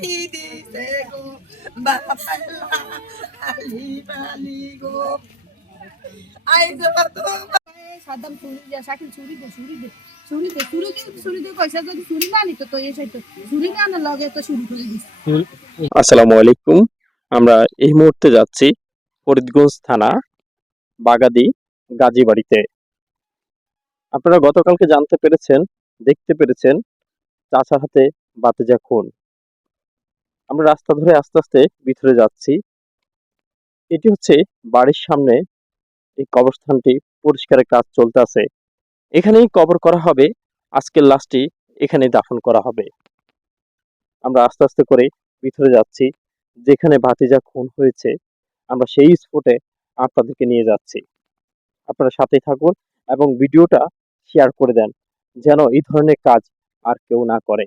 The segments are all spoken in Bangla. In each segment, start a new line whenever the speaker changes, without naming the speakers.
কি দিছে গো বাপালা আলি বালি গো আইজো তো
সাদ্দাম ছুরি দিয়া শাকিল ছুরি দে ছুরি দে ছুরি দে ছুরি কিন্তু ছুরি দিয়ে কইছে যদি ছুরি না নিত তো এসে তো ছুরি না আনার লগে তো শুরু করে দিস।
আসসালামু আলাইকুম। আমরা এই মুহূর্তে যাচ্ছি ফরিদগঞ্জ থানা বাগাদি গাজী বাড়িতে আপনারা গতকালকে জানতে পেরেছেন দেখতে পেরেছেন চাচার হাতে বাতেজা খুন। আমরা রাস্তা ধরে আস্তে আস্তে ভিতরে যাচ্ছি। এটি হচ্ছে বাড়ির সামনে এই কবরস্থানটি পরিষ্কারের কাজ চলতে আছে। এখানেই কবর করা হবে, আজকের লাশটি এখানে দাফন করা হবে। আমরা আস্তে আস্তে করে ভিতরে যাচ্ছি, যেখানে ভাতিজা খুন হয়েছে, আমরা সেই স্পটে আপনাদেরকে নিয়ে যাচ্ছি। আপনারা সাথে থাকুন এবং ভিডিওটা শেয়ার করে দেন, যেন এই ধরনের কাজ আর কেউ না করে।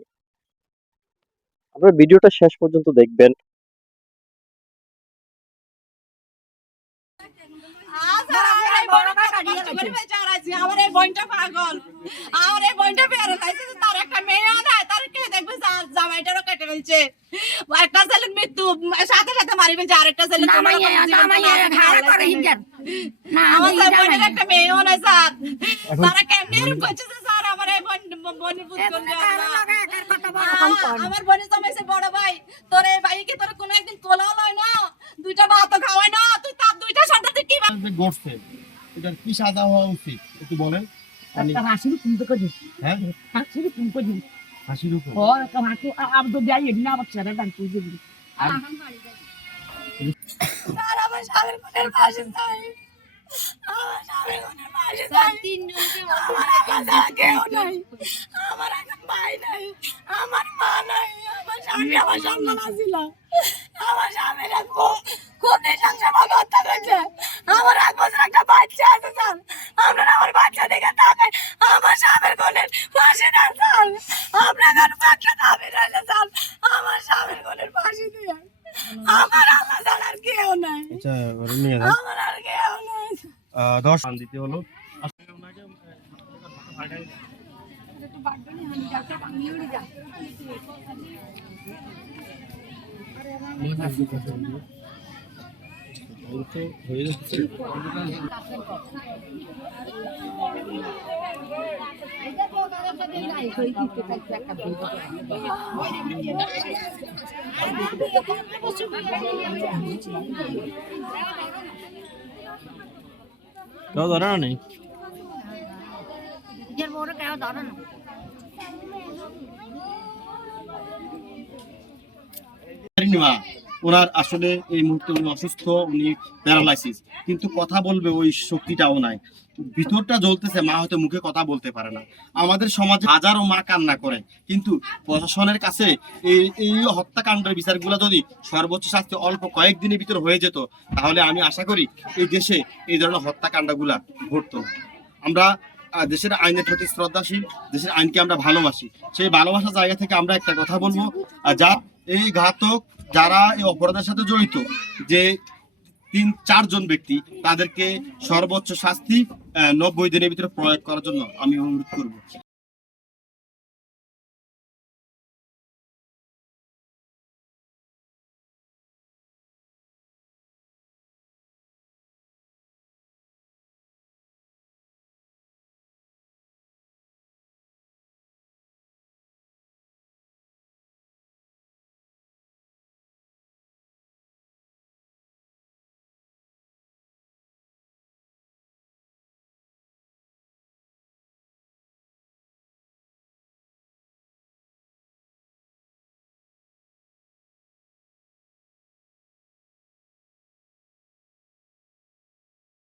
আপনারা ভিডিওটা শেষ পর্যন্ত দেখবেন।
আমার এই বোনটা পাগল। আমার এই বোনটা বেরো তার একটা মেয়ে নাই তার কে দেখবে জামাইটারও কেটে ফেলছে। একটা ছেলের মৃত্যু সাথে সাথে মারি ফেলছে আরেকটা ছেলে আমার বোনের একটা মেয়েও নাই স্যার। তারা কেমনি এরকম করছে স্যার আমার এই বোন আমার বোনের জমাইছে বড় ভাই। তোর এই ভাইকে তোর কোনো একদিন তোলা হয় না। দুইটা ভাত খাওয়াই না। তুই তার দুইটা সাথে কি
যে এটার কি সাজা হওয়া উচিত? একটু বলেন।
হাসির কুম তো কই
হ্যাঁ?
হাসির কুম কই
হাসির উপর?
ও একটা হাসি। আব তো যাই না আবার ছেড়ে দান তুই দিবি
স্যার আমার স্বামীর বোনের পাশে চাই আমার স্বামীর বোনের পাশে চাই আমার এখন ছাড়া কেউ নাই। আমার এখন ভাই নাই আমার মা নাই আমার স্বামী আমার সম্মান আছিল। আমার স্বামীর এক বউ খুব নৃশংসভাবে হত্যা করছে। আমার এক বছর একটা বাচ্চা আছে স্যার। আপনারা আমার বাচ্চা দিকে তাকাই আমার স্বামীর বোনের পাশে না স্যার। আপনার এখন বাচ্চা দাবি রয়েছে স্যার। আমার স্বামীর বোনের পাশে দিয়ে। আমার আল্লাহ ছাড়া আর কেউ নাই।
আচ্ছা
আমার আর কেউ নাই
দশ দিতে হলো। হয়ে যাচ্ছে
কেউ ধরে না নেই
মা ওনার আসলে এই মুহূর্তে উনি অসুস্থ, উনি প্যারালাইসিস। কিন্তু কথা বলবে ওই শক্তিটাও নাই। ভিতরটা জ্বলতেছে, মা হয়তো মুখে কথা বলতে পারে না। আমাদের সমাজে হাজারো মা কান্না করে। কিন্তু প্রশাসনের কাছে এই এই হত্যাকাণ্ডের বিচারগুলো যদি সর্বোচ্চ শাস্তি অল্প কয়েকদিনের ভিতর হয়ে যেত, তাহলে আমি আশা করি এই দেশে এই ধরনের হত্যাকাণ্ডগুলা ঘটতো। আমরা দেশের আইনের প্রতি শ্রদ্ধাশীল, দেশের আইনকে আমরা ভালোবাসি। সেই ভালোবাসার জায়গা থেকে আমরা একটা কথা বলব যা এই ঘাতক যারা এই অপরাধের সাথে জড়িত, যে তিন, চারজন ব্যক্তি, তাদেরকে সর্বোচ্চ শাস্তি নব্বই দিনের ভিতরে প্রয়োগ করার জন্য আমি অনুরোধ করব।